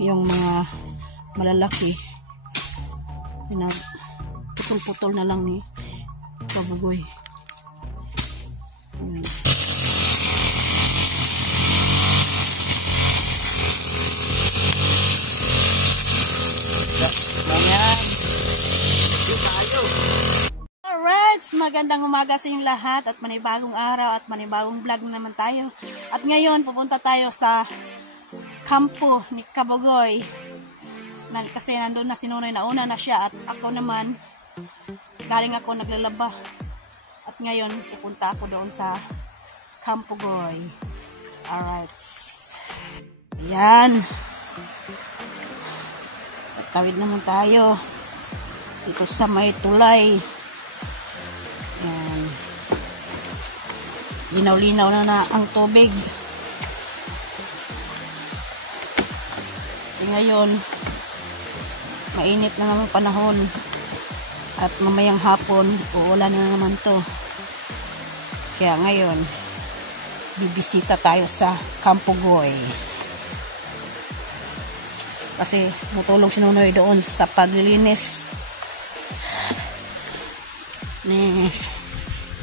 yung mga malalaki. Putol-putol na lang ni Kabugoy. Ayan. Alright, magandang umaga sa inyong lahat at manibagong araw at manibagong vlog na naman tayo. At ngayon pupunta tayo sa kampo ni Kabugoy. Kasi nandun na si Nonoy, nauna na siya at ako naman galing ako naglalaba. At ngayon pupunta ako doon sa Kabugoy. Alright. Ayan. Tawid naman tayo dito sa may tulay. Ayan. Linaw-linaw na ang tubig. Kasi ngayon mainit na naman panahon at mamayang hapon uulan na naman to. Kaya ngayon bibisita tayo sa Kabugoy. Kasi mutulong si Nonoy doon sa paglilinis ni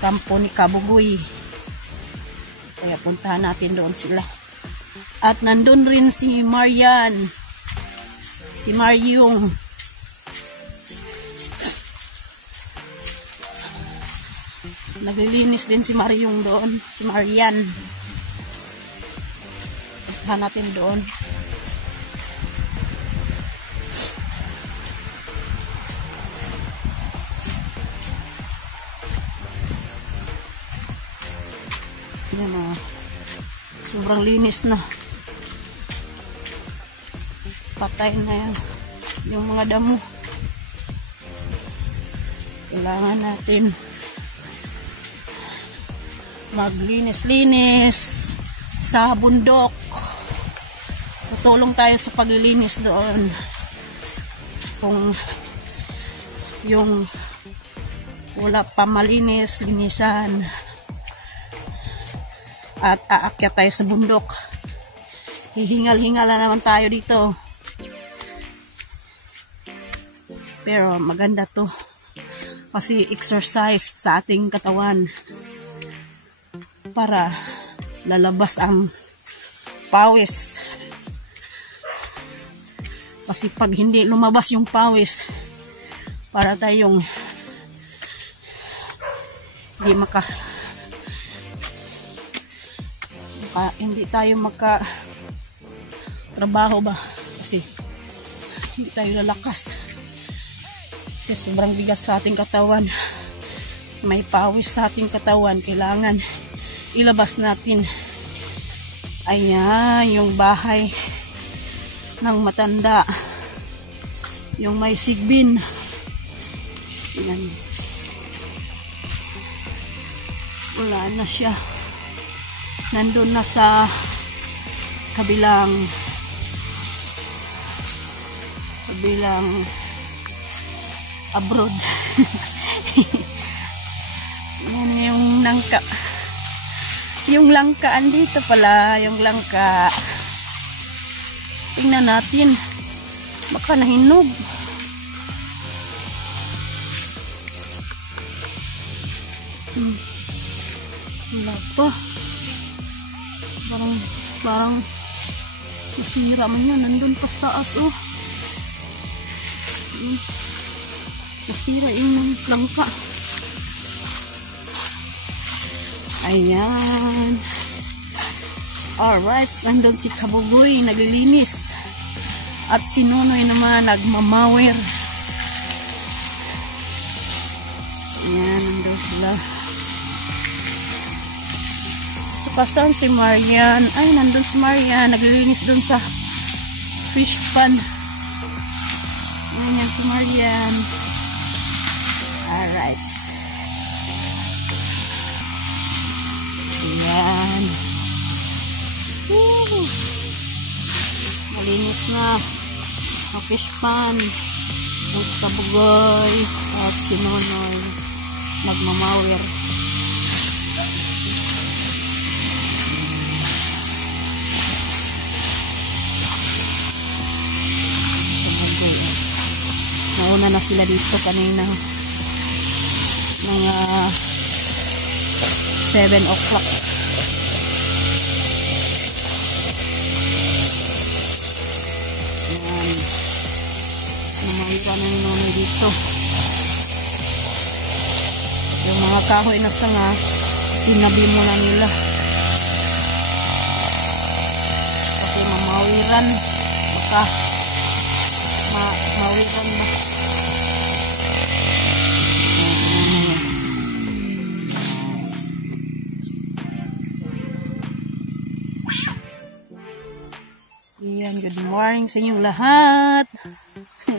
kampo ni Kabugoy. Kaya puntahan natin doon sila. At nandun rin si Marian, si Maryong. Naglilinis din si Maryong doon, si Marian. Puntahan natin doon. Yan o. Sobrang linis na. Patay na yan. Yung mga damo. Kailangan natin maglinis-linis sa bundok. Tutulong tayo sa paglilinis doon. Kung yung wala pa malinis, linisan. At aakyat tayo sa bundok. Hihingal-hingal na naman tayo dito. Pero maganda to. Kasi exercise sa ating katawan. Para lalabas ang pawis. Kasi pag hindi lumabas yung pawis, para tayong hindi tayo trabaho ba, kasi hindi tayo lalakas, kasi sobrang bigat sa ating katawan. May pawis sa ating katawan, kailangan ilabas natin. Ayan yung bahay ng matanda, yung may sigbin. Ayan. Wala na siya, nandun na sa kabilang abroad. Yan yung langka. Yung langka, andito pala yung langka. Tingnan natin, baka nahinog. Wala pa. Parang nasira man yan. Nandun pa sa taas, oh. Nasira yung langka. Ayan. Alright, nandun si Kabugoy naglilinis. At si Nonoy naman nagmamawer. Ayan, nandun sila. Saan si Marian? Ay, nandun si Marian. Naglilinis dun sa fish pond. Ayan si Marian. Alright. Ayan. Woo! Malinis na ang fish pond. Ang si Kabugoy at si Nonoy nagmamawer. nagpahinga na sila dito kanina. Mga 7 o'clock. Ayan. Namahira na yung mga dito. Yung mga kahoy na sanga, tinabi muna nila. Kasi mamawiran. Baka mawiran na. Ayan, good morning sa inyong lahat.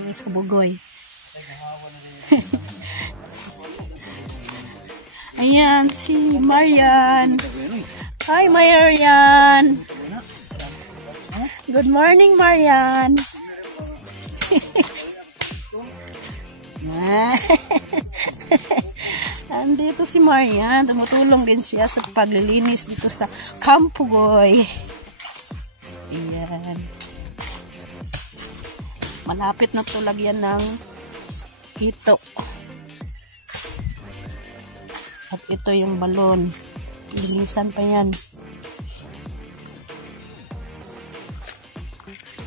Mas kabugoy. Ayan, si Marian. Hi, Marian. Good morning, Marian. Andito si Marian. Tumutulong din siya sa paglilinis dito sa Campugoy. Ayan. Malapit na to lagyan ng ito. At ito yung balon. Linisan pa yan.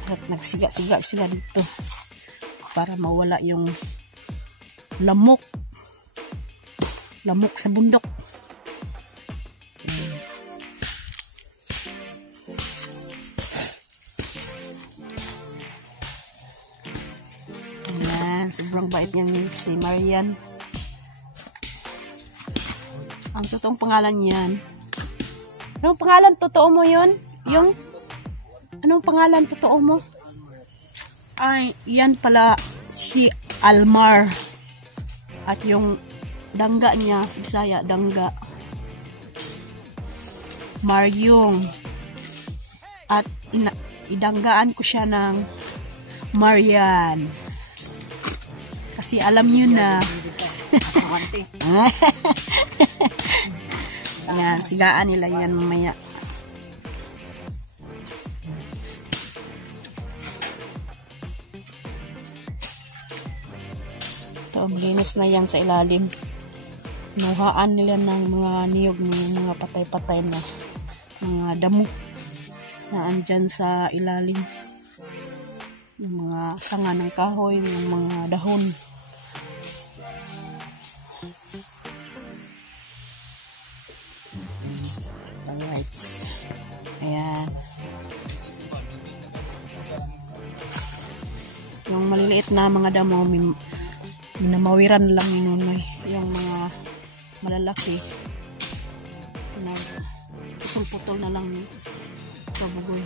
At nagsiga-siga sila dito para mawala yung lamok sa bundok. Ayan, sobrang bait yan si Marian. Ang totoong pangalan niyan. Anong pangalan totoo mo yun? Yung anong pangalan totoo mo? Ay, yan pala si Almar. At yung dangga niya, sa Bisaya, dangga. Maryong. At idanggaan ko siya ng Marian. Kasi alam niyo na. Yan, sigaan nila yan mamaya. Ito, malinis na yan sa ilalim. Nuhaan nila ng mga niyog, ng mga patay-patay na mga damo na andyan sa ilalim. Yung mga sanga ng kahoy, yung mga dahon. Alright. Ayan. Yung maliliit na mga damo, minamawiran lang yun. Yung mga malalaki, putol-putol na lang yung kabugoy.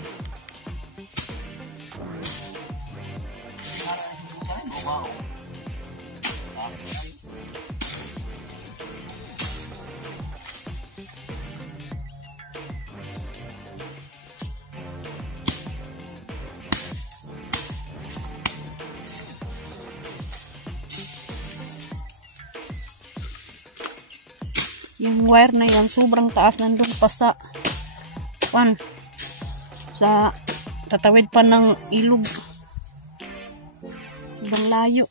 Yung wire na yan, sobrang taas, nandun pa sa tatawid pa ng ilog. Ibang layo.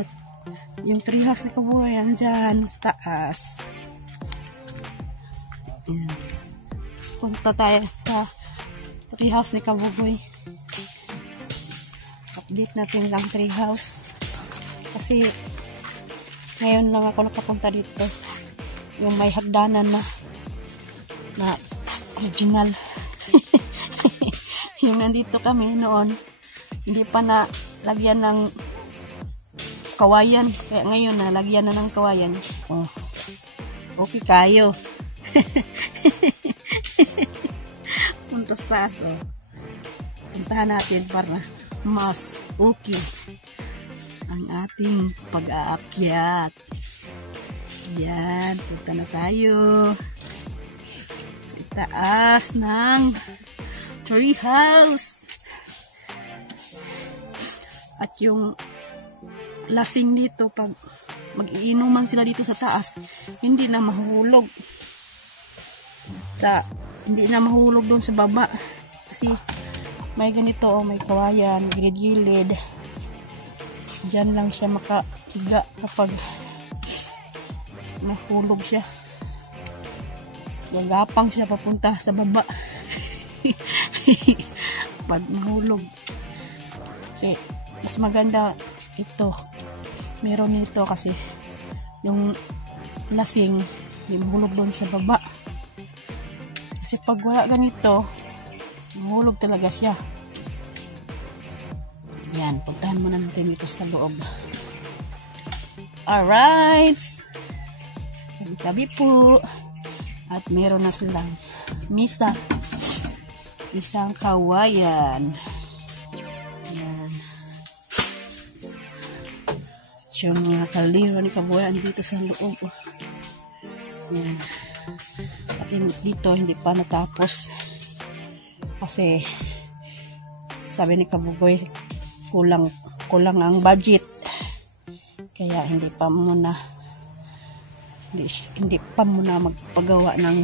At yung treehouse na kabuhay, andyan sa taas. Ayan. Punta tayo sa treehouse ni Kabugoy. Update natin lang treehouse. Kasi ngayon lang ako nakapunta dito. Yung may hagdanan na original. Yung nandito kami noon, hindi pa na lagyan ng kawayan. Kaya ngayon na lagyan na ng kawayan. Oh, okay kayo. Puntas taas. Oh. Puntahan natin para mas okay ang ating pag-aakyat. Yan, punta na tayo sa itaas ng treehouse. At yung lasing dito, pag mag-iinuman sila dito sa taas, hindi na mahulog. Hindi na mahulog doon sa baba. Kasi may ganito, oh, may kawayan, gilid-gilid. Diyan lang siya makakiga kapag nahulog siya. Gagapang siya papunta sa baba. Pag nahulog. Kasi mas maganda ito. Meron nito kasi yung lasing hindi mahulog doon sa baba. Kasi pag wala ganito, mahulog talaga siya. Yan, puntahan muna natin ito sa loob. Alright. Tabi-tabi po. At meron na silang misa. Isang kawayan. Yan. Yung mga kaliro ni kawayan dito sa loob. Yan. At dito hindi pa natapos. Kasi sabi ni Kabugoy kulang ang budget. Kaya hindi pa muna magpagawa ng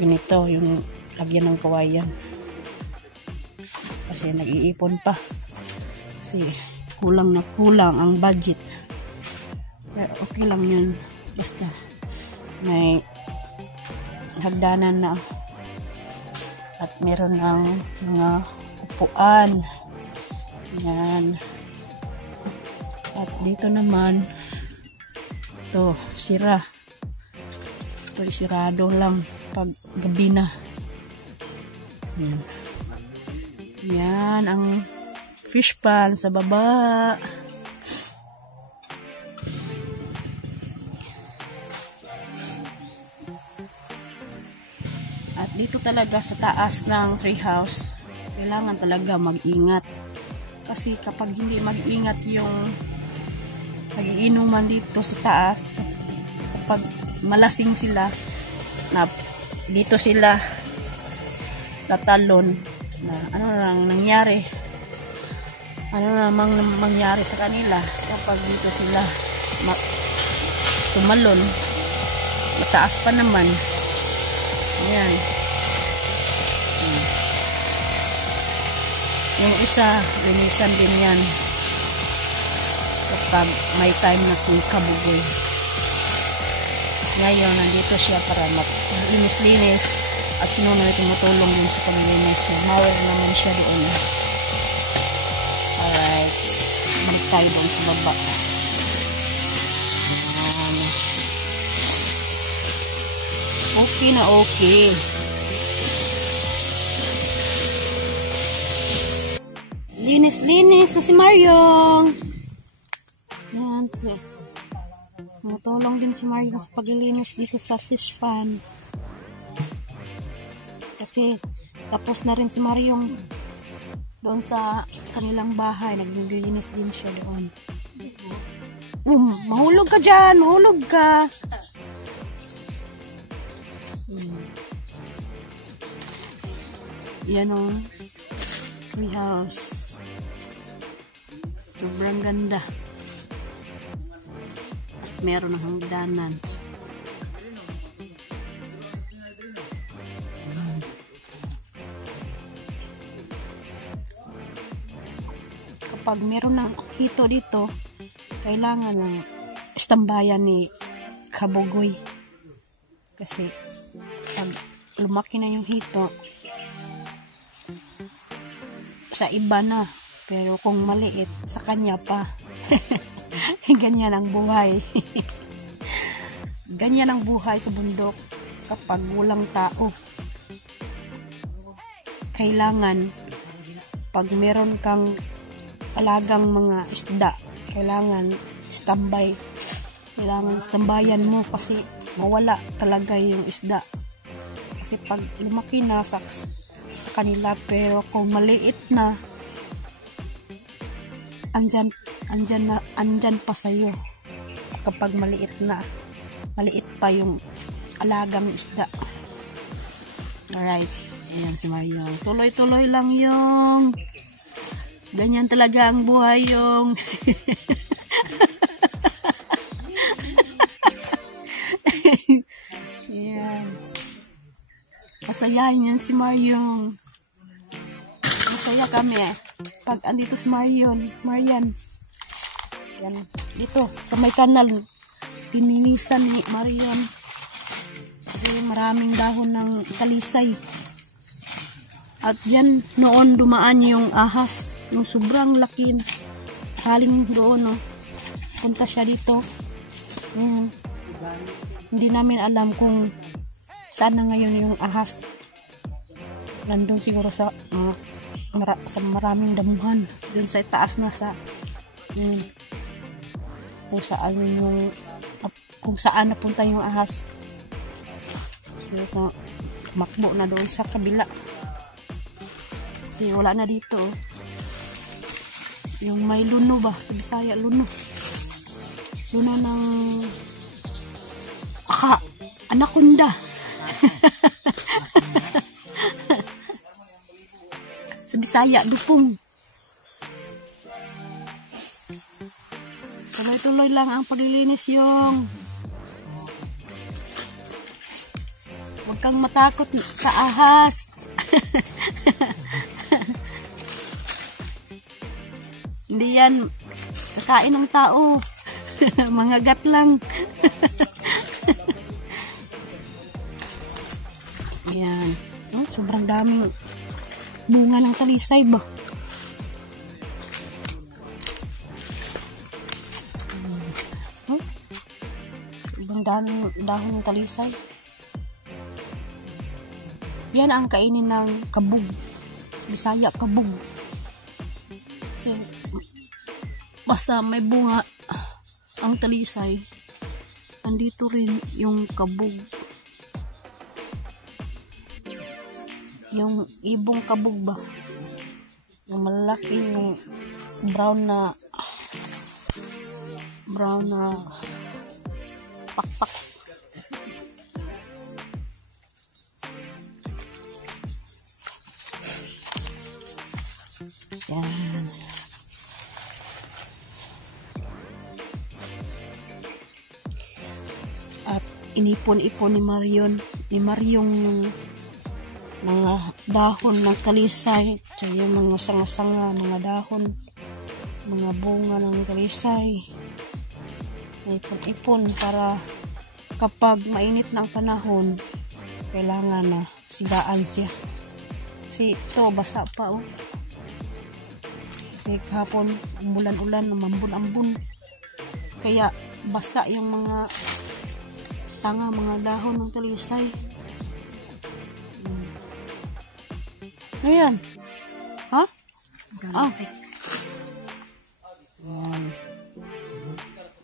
ganito yung lagyan ng kawayan. Kasi nag-iipon pa. Kasi kulang ang budget. Pero okay lang yun. Basta may hagdanan na at meron ng mga upuan. Yan. At dito naman ito sira. Ito sirado lang pag gabi na. Yan. Yan ang fish pan sa baba. At dito talaga sa taas ng treehouse, kailangan talaga mag-ingat. Kasi kapag hindi mag-ingat yung nagiinuman dito sa taas, kapag malasing sila, na dito sila tatalon, na ano lang nangyari, ano namang mangyari sa kanila kapag dito sila tumalon, mataas pa naman. Ayan. Yung isa, linisan din yan kapag may time na si Kabugoy. Ngayon, nandito siya para maglinis-linis at sinunod na tumutulong din sa paglilinis. Mower naman siya doon. Alright. Balik tayo doon sa baba. Okay na okay. Linis-linis na si Maryong. Yan. Tumutulong din si Maryong sa paglilinis dito sa fish pan. Kasi tapos na rin si Maryong doon sa kanilang bahay. Naglilinis din siya doon. Mahulog ka dyan. Mahulog ka. Yan o. Treehouse. Sobrang ganda. At meron ng hangganan. Kapag meron ng hito dito, kailangan ng istambayan ni Kabugoy. Kasi pag lumaki na yung hito, sa iba na. Pero kung maliit, sa kanya pa. Ganyan ang buhay. Ganyan ang buhay sa bundok kapag walang tao. Kailangan, pag meron kang alagang mga isda, kailangan standby. Kailangan standbayan mo kasi mawala talaga yung isda. Kasi pag lumaki na sa kanila, pero kung maliit na, andyan pa sa'yo. Kapag maliit pa yung alagang isda. Alright, ayan si Mario. Tuloy-tuloy lang yung ganyan talaga ang buhay yung ayan. Pasayahin yan si Marion. Masaya kami pag andito si Marian. Yan, dito sa may kanal, pininisan ni Marion. Kasi maraming dahon ng talisay. At yan, noon dumaan yung ahas, yung sobrang laki na. Haling doon, no? Punta siya dito. Yan. Hindi namin alam kung saan na ngayon yung ahas. Nandun siguro sa maraming damuhan. Dun sa taas na sa kung saan napunta yung ahas. So, tumakbo na doon sa kabila. Kasi wala na dito. Yung may luno ba? Sa Bisaya, luno. Luno ng anaconda. Sa Bisaya, dupong. Tuloy-tuloy lang ang paglilinis yung. Huwag kang matakot sa ahas. Hindi yan kakain ng tao. Mga gat lang. Ayan. Sobrang daming bunga ng talisay ba? Sobrang daming dahon ng talisay. Yan ang kainin ng kabug. Bisaya, kabug. Kasi basta may bunga ang talisay, andito rin yung kabug. Yung ibong kabug ba? Yung malaki, yung brown na pakpak. Yan. At inipon-ipon ni Marion yung mga dahon ng talisay, so yung mga sanga-sanga, mga dahon, mga bunga ng talisay. Ipon-ipon para kapag mainit na ang panahon, kailangan na sigaan siya. Kasi ito, basa pa oh. Kasi kahapon, umulan-ulan, mambun-ambun. Kaya basa yung mga sanga, mga dahon ng talisay. Ayan. Ha? Ayan.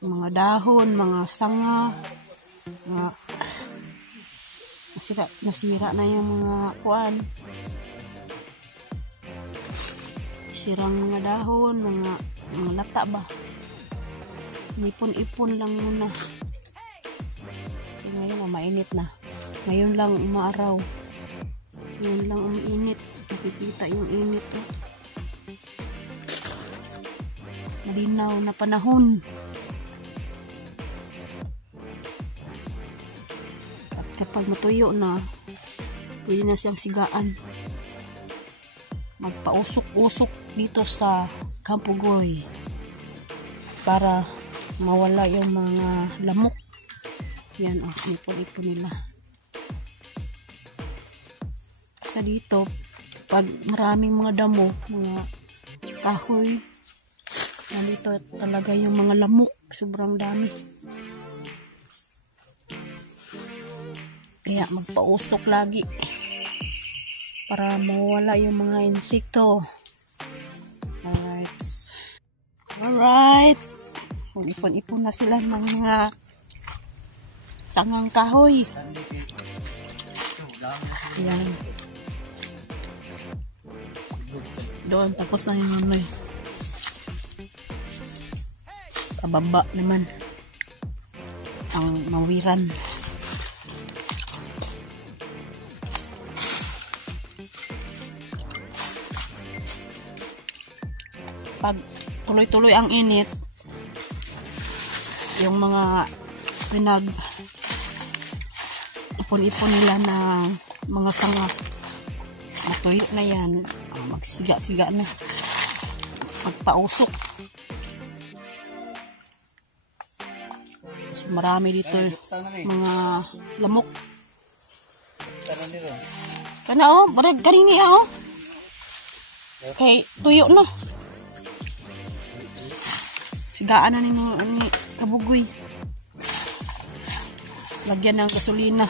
Mga dahon, mga sanga, mga nasira na yung mga kuan. Sirang mga dahon, mga lata ba? Ipon-ipon lang muna. Ngayon, mainit na. Ngayon lang umaaraw. Ngayon lang umiinit. Nakikita yung init. Oh. Malinaw na panahon. At kapag matuyo na, pwede na siyang sigaan. Magpausok-usok dito sa Campogoy para mawala yung mga lamok. Yan, ipon-ipon nila. Sa dito, pag maraming mga damo, mga kahoy, nandito talaga yung mga lamok. Sobrang dami. Kaya magpausok lagi para mawala yung mga insekto. Alright. Ipon-ipon na sila ng mga sangang kahoy. Ayan. Doon, tapos na yung ano eh. Pababa naman ang mawiran. Pag tuloy-tuloy ang init, yung mga ipon-ipon nila na mga sanga. Matuyo na yan. Magsiga-siga na. Magpausok. So, marami dito mga lamok. Kana oh, barag kanini oh. Okay, tuyo na. Sigaan na ni kabugoy. Lagyan ng gasolina.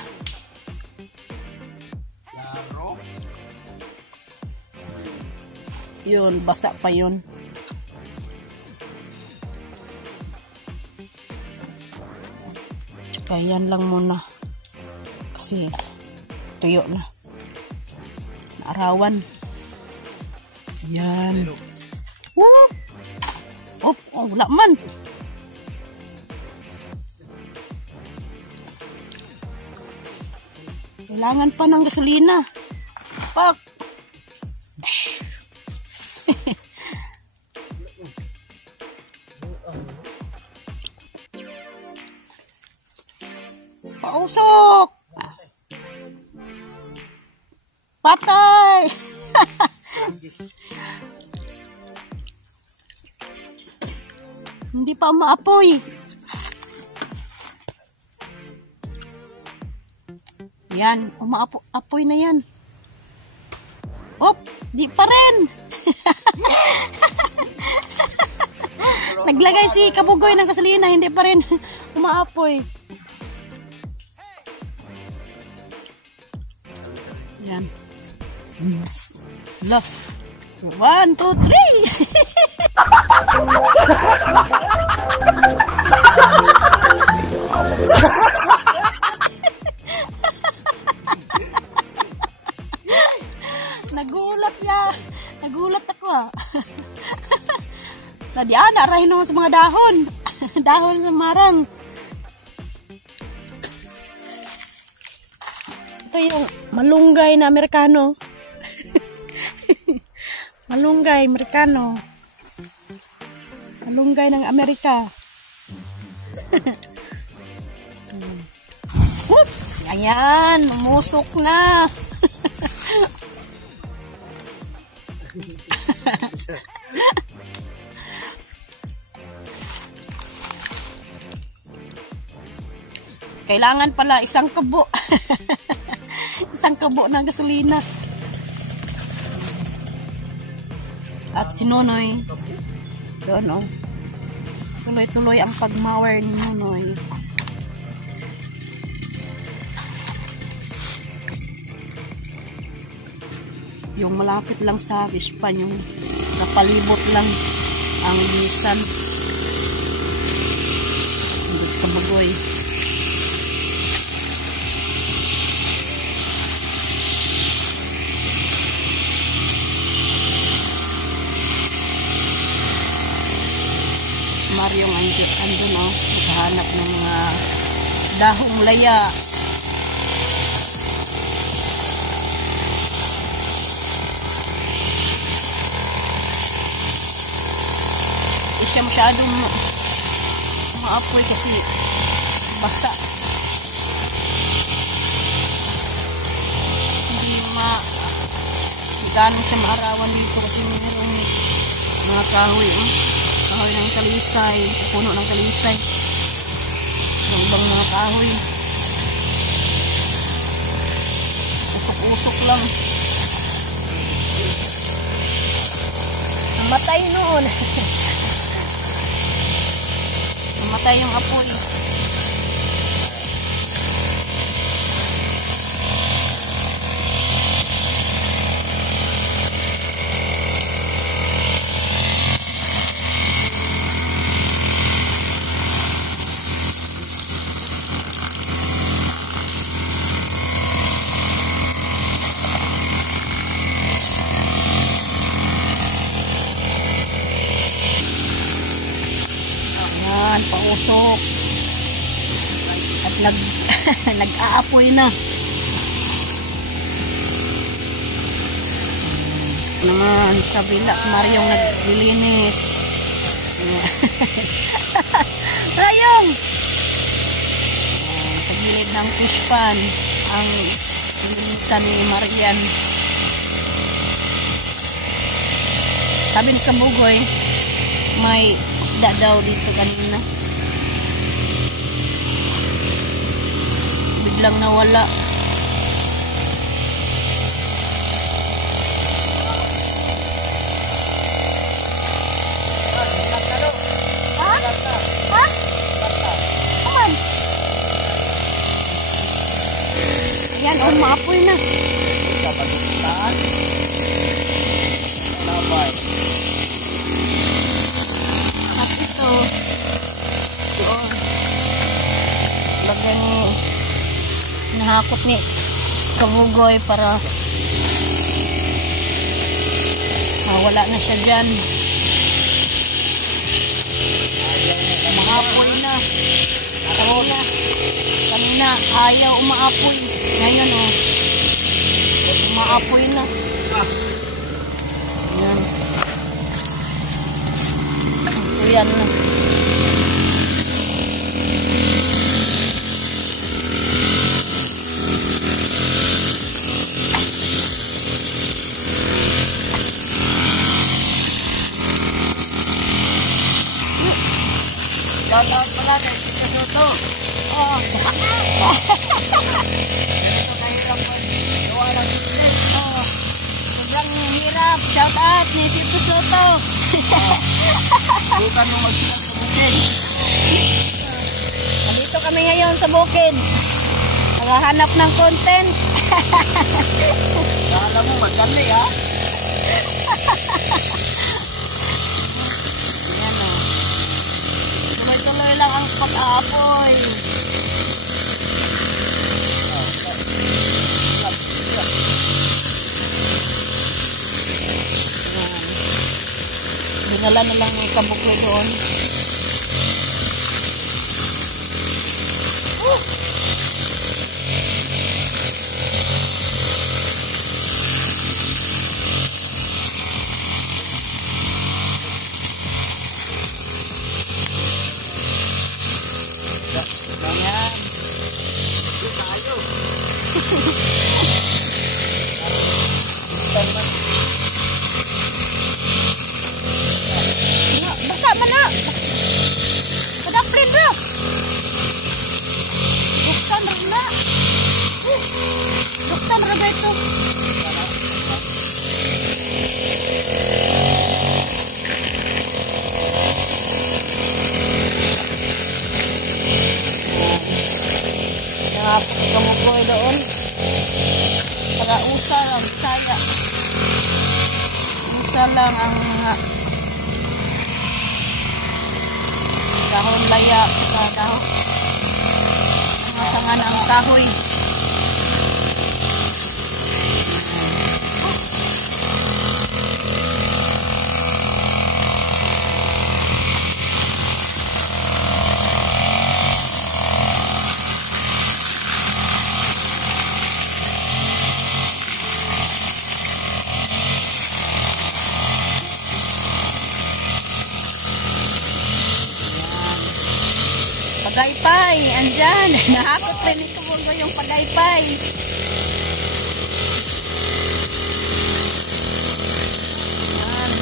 Yun, basa pa yun. Tsaka yan lang muna. Kasi tuyo na. Naarawan. Yan. Woo! Oh, wala man. Kailangan pa ng gasolina. Pak! Pausok! Patay! Hindi pa maapoy. Yan, umaapoy na yan. Oh, di pa rin. Naglagay si kabugoy ng gasolina, hindi pa rin umaapoy. Yan. Look. 1, 2, 3. Nagulat ako ah. Nadiana, rahin naman sa mga dahon. Dahon ng marang. Ito yung malunggay na Amerikano. Malunggay Amerikano. Malunggay ng Amerika. Ayan, umusok na. Kailangan pala isang kabo. Isang kabo ng gasolina. At si Nonoy doon oh. Tuloy-tuloy ang pagmower ni Nonoy. Yung malapit lang sa Rispan, yung napalibot lang ang Nissan. Hindi sa Kabugoy. Mario andun oh, naghahanap ng mga dahong laya. Hindi siya masyadong maapoy kasi basa. Hindi gano'n siya maarawan dito kasi mayroong mga kahoy kahoy ng kalisay, puno ng kalisay, yung ibang mga kahoy usok-usok lang. Namatay noon. Namatay yung apoy. Pausok at nag-aapoy na naman sa bila si Maryong naglilinis. Maryong sa gilid ng fish pan ang linisan ni Marian. Sabi ni Kabugoy, may isda daw dito kanina. Biglang nawala. Ha? Ha? Aman? Yan, maapoy na. At ito, lagay ni nahakot ni Kabugoy para wala na siya dyan. Maapoy na. Kanina ayaw umaapoy. Ngayon umaapoy na. Yan. Ayan na. Shoutout pala kay Tito Soto. Oh. Ito kahirap po. Gawa lang business. Oh. Sobrang hirap. Shout out ni Tito Soto. Bukan mo magsilang sa bukid. Dito kami ngayon sa bukid. Naghahanap ng content. Alam mo, magkali ha? Yan o. Tuloy-tuloy lang ang pag-aapoy. Dinala na lang yung Kabugoy doon. Ayan. Basa man na. Kadaplin na. Buksan rin na. Buksan rin na ito. Kamukoy doon para usa ang saya. Usa lang ang mga dahon laya sa dahon mga sanga ng kahoy. Pagaypay, andyan. Nahakot pa ni Kabugoy yung pagaypay. Yan.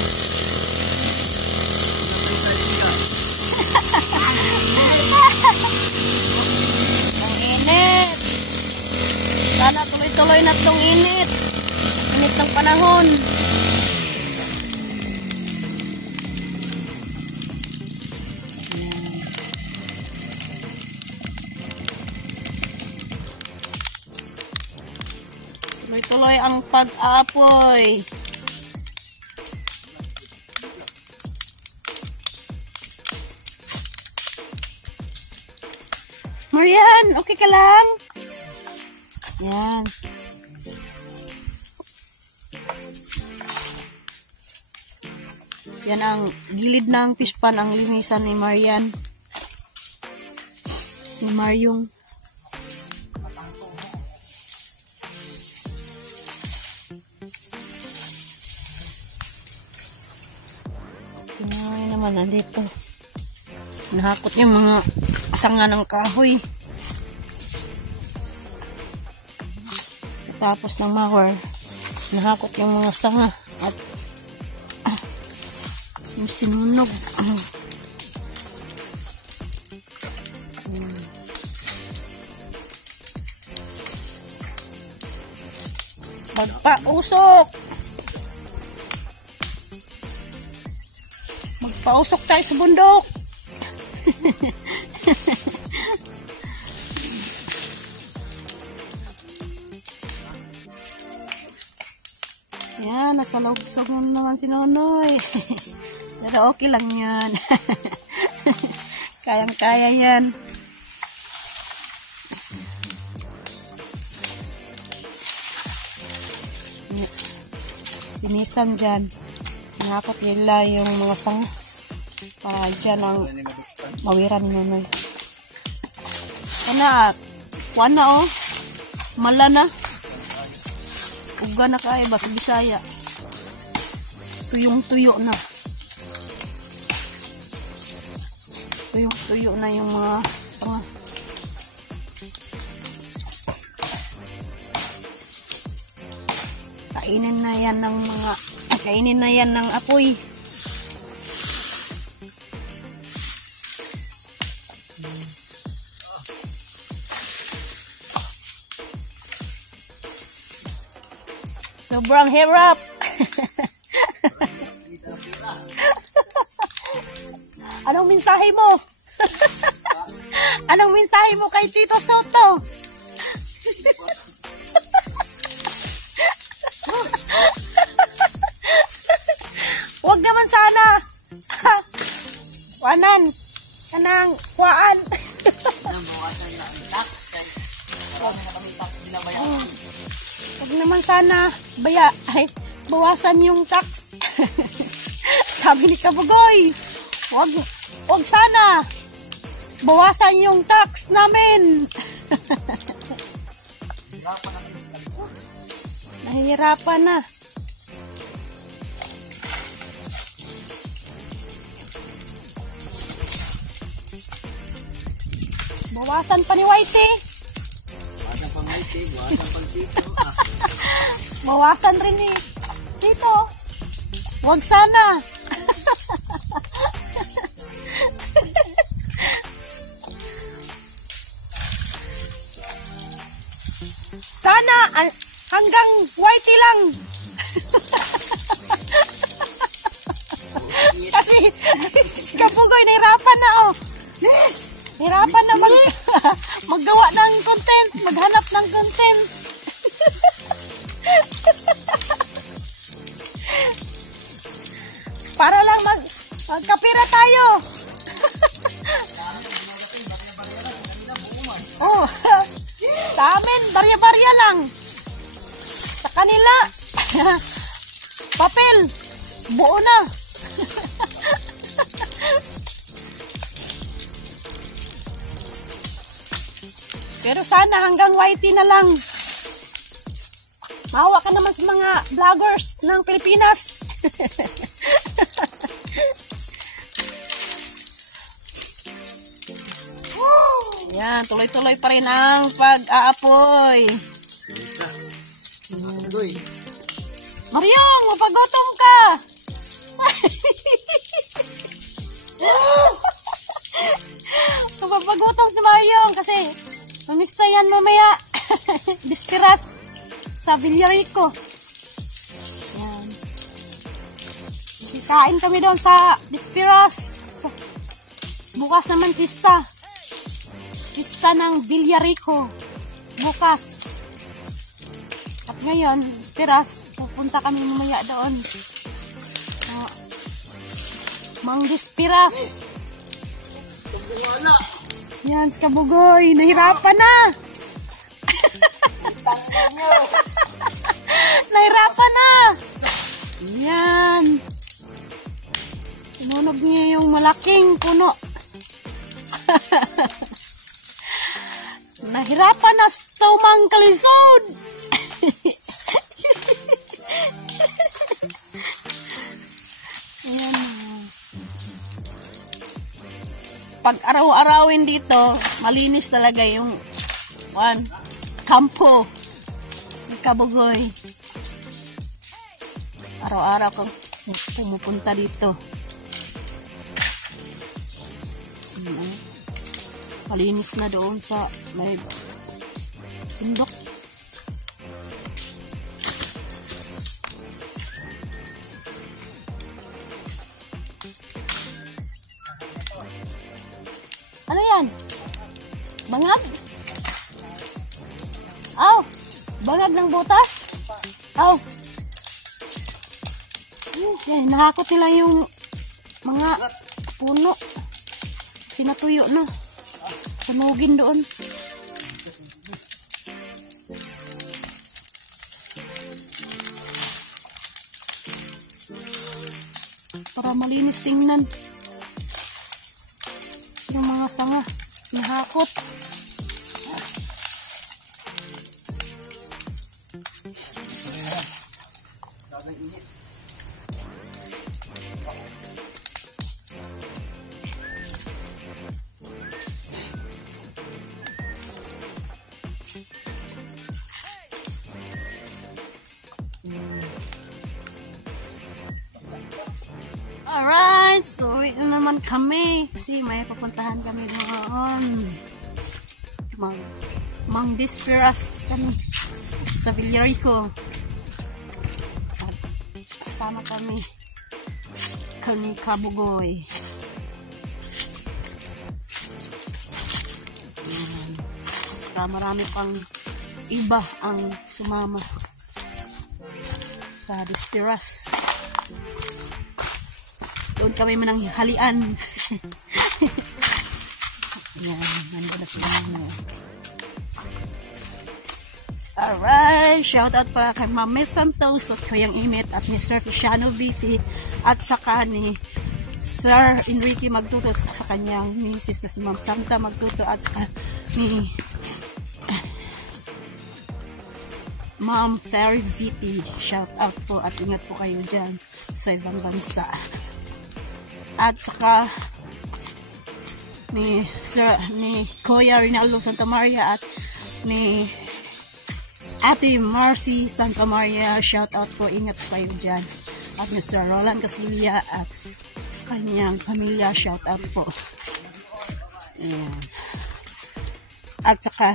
Ang init. Sana tuloy-tuloy na itong init. Init ng panahon. Tuloy-tuloy ang pag-aapoy. Marian, okay ka lang? Yan. Yan ang gilid ng fishpan ang linisan ni Marian. Ni Maryong. Tingnan naman nandito. Nahakot yung mga sanga ng kahoy. Tapos ng mower, nahakot yung mga sanga at yung sinunog. Magpausok! Magpausok tayo sa bundok! Yan, nasa loob-sog naman si Nonoy. Pero okay lang yan. Kayang-kaya yan. Pinisan dyan. Nakakot nila yung mga sanga. Para dyan ang mawiran ni Nonoy. Kana, kuwan na oh. Mala na. Uga na kaya ba sa Bisaya. Tuyong-tuyo na. Tuyong-tuyo na yung mga sanga. Kainin na yan ng mga kainin na yan ng apoy. Sobrang hirap. Anong mensahe mo? Anong mensahe mo kay Tito Soto? Huwag naman sana. Wanan. Kanang kuwaan. Huwag naman sana bawasan yung tax. Sabi ni Kabugoy, wag sana bawasan yung tax namin. Nahihirapan na. Bawasan pa ni Whitey. Bawasan pa Whitey, bawasan pa Tito. Bawasan rin eh. Dito. Wag sana. Sana hanggang Whitey lang. Kasi si Kabugoy nahirapan na oh. Hirapan na maggawa ng content, maghanap ng content. Para lang magkapira tayo. Oh, sa amin, barya-barya lang. Sa kanila, papel, buo na. Pero sana hanggang Whitey na lang. Maawa ka naman sa mga vloggers ng Pilipinas. Yan, tuloy-tuloy pa rin ang pag-aapoy. Mariong, mapagutom ka! Mapapagutom si Mariong kasi mamista yan mamaya. Dispiras sa Villarico. Yan. Kain kami doon sa Dispiras. Bukas naman pista. Pista ng Villarico. Bukas. At ngayon, Dispiras, pupunta kami mamaya doon. Mang Dispiras. Yan, si Kabugoy. Nahirapan na. Nahirapan na. Yan. Sinunog niya yung malaking puno. Nahirapan na sa tumang kalisod. Ayan. Pag araw-arawin dito, malinis talaga yung kampo. Kabugoy. Araw-araw kang pumupunta dito. Malinis na doon sa may bundok. Ano yan? Bangag? Aw! Bangag ng butas? Aw! Yan, nahakot nila yung mga puno. Sinatuyo na. Sunugin doon. Para malinis tingnan. Yung mga sanga. Nahakot. Alright, so ito naman kami kasi may papuntahan kami doon. Mang Desperas kami sa Villarico. At kasama kami Kabugoy. Saka marami pang iba ang sumama sa Desperas. Doon kami manang halian. Yan, nandun na sila. Alright, shout out pa kay Ma'am Santos at Kayang Imit at ni Sir Fishano Viti at saka ni Sir Enrique Magtuto sa kanyang misis na si Ma'am Santa Magtuto at saka ni Ma'am Ferry Viti. Shout out po at ingat po kayo dyan sa ibang bansa. At saka ni Kuya Rinaldo Santa Maria at ni Ate Marcy Santa Maria, shout out po, ingat po kayo dyan. At Mr. Roland Casilia at kanyang pamilya, shout out po. Ayan. At saka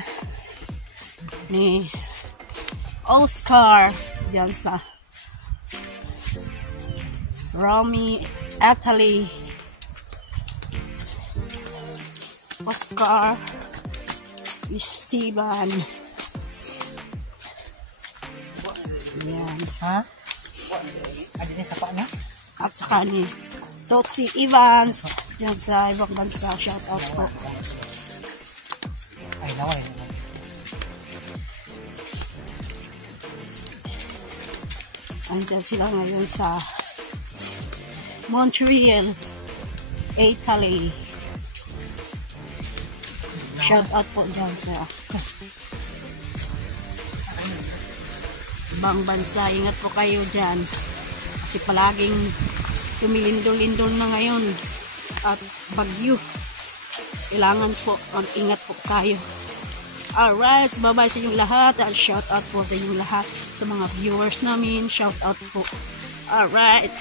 ni Oscar dyan sa Romy Italy. Oscar Esteban. Yan. Ha? Ano din sa pa niya? At saka ni Totsi Evans dyan sa ibang bansa. Shout out po. Ay, naway. Andyan sila ngayon sa Montreal, Italy. Shout out po dyan sa ibang bansa. Ingat po kayo dyan kasi palaging tumilindol-lindol na ngayon at bagyo. Kailangan po mag-ingat po kayo. Alright, so bye-bye sa inyong lahat at shout out po sa inyong lahat sa mga viewers namin. Shout out po. Alright.